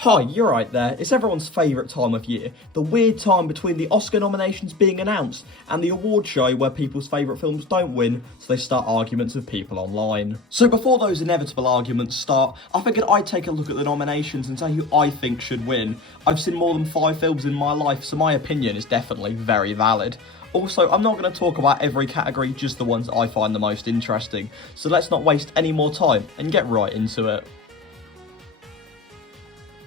Hi, you're right there. It's everyone's favourite time of year. The weird time between the Oscar nominations being announced and the award show where people's favourite films don't win, so they start arguments with people online. So before those inevitable arguments start, I figured I'd take a look at the nominations and say who I think should win. I've seen more than 5 films in my life, so my opinion is definitely very valid. Also, I'm not going to talk about every category, just the ones I find the most interesting. So let's not waste any more time and get right into it.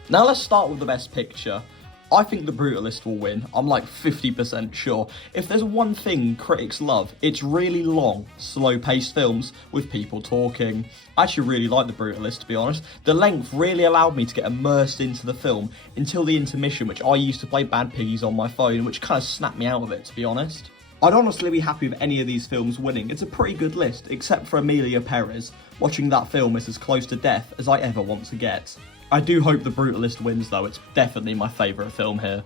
Now let's start with the best picture. I think The Brutalist will win. I'm like 50% sure. If there's one thing critics love, it's really long, slow-paced films with people talking. I actually really like The Brutalist, to be honest. The length really allowed me to get immersed into the film until the intermission, which I used to play Bad Piggies on my phone, which kind of snapped me out of it, to be honest. I'd honestly be happy with any of these films winning. It's a pretty good list, except for Emilia Perez. Watching that film is as close to death as I ever want to get. I do hope The Brutalist wins though, it's definitely my favourite film here.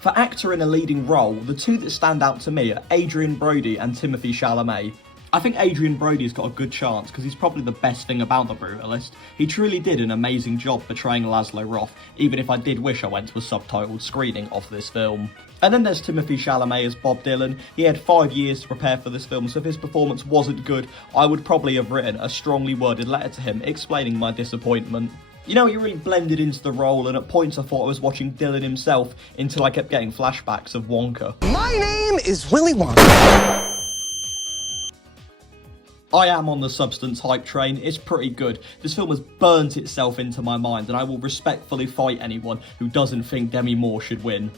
For actor in a leading role, the two that stand out to me are Adrien Brody and Timothée Chalamet. I think Adrien Brody's got a good chance because he's probably the best thing about The Brutalist. He truly did an amazing job portraying Laszlo Roth, even if I did wish I went to a subtitled screening of this film. And then there's Timothée Chalamet as Bob Dylan. He had 5 years to prepare for this film, so if his performance wasn't good, I would probably have written a strongly worded letter to him explaining my disappointment. You know, he really blended into the role, and at points I thought I was watching Dylan himself until I kept getting flashbacks of Wonka. My name is Willy Wonka. I am on the Substance hype train. It's pretty good. This film has burnt itself into my mind, and I will respectfully fight anyone who doesn't think Demi Moore should win.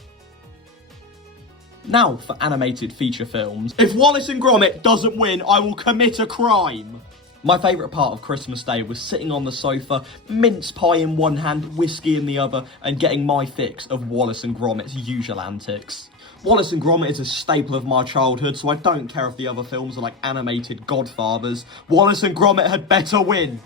Now for animated feature films. If Wallace and Gromit doesn't win, I will commit a crime. My favourite part of Christmas Day was sitting on the sofa, mince pie in one hand, whiskey in the other, and getting my fix of Wallace and Gromit's usual antics. Wallace and Gromit is a staple of my childhood, so I don't care if the other films are like animated Godfathers. Wallace and Gromit had better win.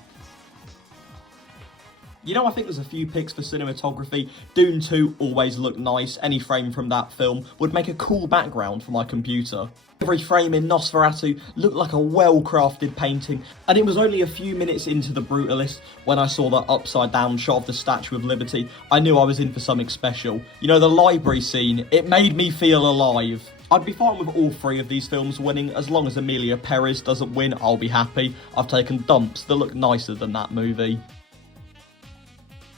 You know, I think there's a few picks for cinematography. Dune 2 always looked nice. Any frame from that film would make a cool background for my computer. Every frame in Nosferatu looked like a well-crafted painting, and it was only a few minutes into The Brutalist when I saw that upside-down shot of the Statue of Liberty. I knew I was in for something special. You know, the library scene, it made me feel alive. I'd be fine with all 3 of these films winning. As long as Emilia Perez doesn't win, I'll be happy. I've taken dumps that look nicer than that movie.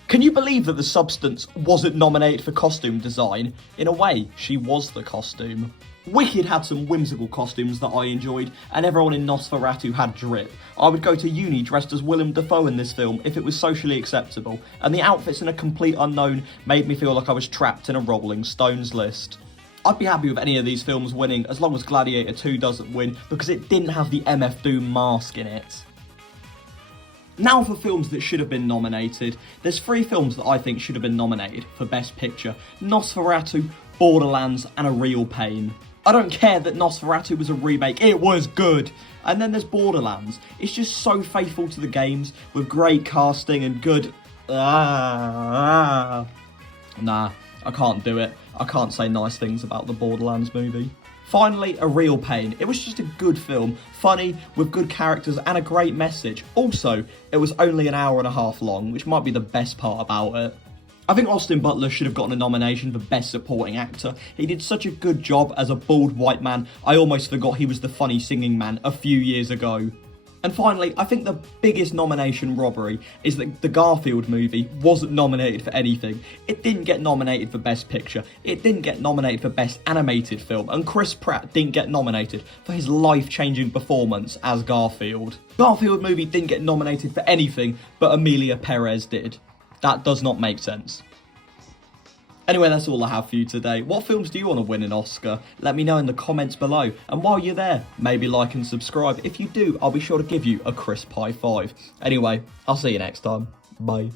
Can you believe that The Substance wasn't nominated for costume design? In a way, she was the costume. Wicked had some whimsical costumes that I enjoyed, and everyone in Nosferatu had drip. I would go to uni dressed as Willem Dafoe in this film if it was socially acceptable, and the outfits in A Complete Unknown made me feel like I was trapped in a Rolling Stones list. I'd be happy with any of these films winning as long as Gladiator 2 doesn't win, because it didn't have the MF Doom mask in it. Now for films that should have been nominated. There's 3 films that I think should have been nominated for Best Picture: Nosferatu, Borderlands, and A Real Pain. I don't care that Nosferatu was a remake, it was good. And then there's Borderlands. It's just so faithful to the games, with great casting and good... Nah, I can't do it. I can't say nice things about the Borderlands movie. Finally, A Real Pain. It was just a good film, funny, with good characters and a great message. Also, it was only an hour and a half long, which might be the best part about it. I think Austin Butler should have gotten a nomination for Best Supporting Actor. He did such a good job as a bald white man, I almost forgot he was the funny singing man a few years ago. And finally, I think the biggest nomination robbery is that the Garfield movie wasn't nominated for anything. It didn't get nominated for Best Picture, it didn't get nominated for Best Animated Film, and Chris Pratt didn't get nominated for his life-changing performance as Garfield. Garfield movie didn't get nominated for anything, but Emilia Perez did. That does not make sense. Anyway, that's all I have for you today. What films do you want to win an Oscar? Let me know in the comments below. And while you're there, maybe like and subscribe. If you do, I'll be sure to give you a crisp high 5. Anyway, I'll see you next time. Bye.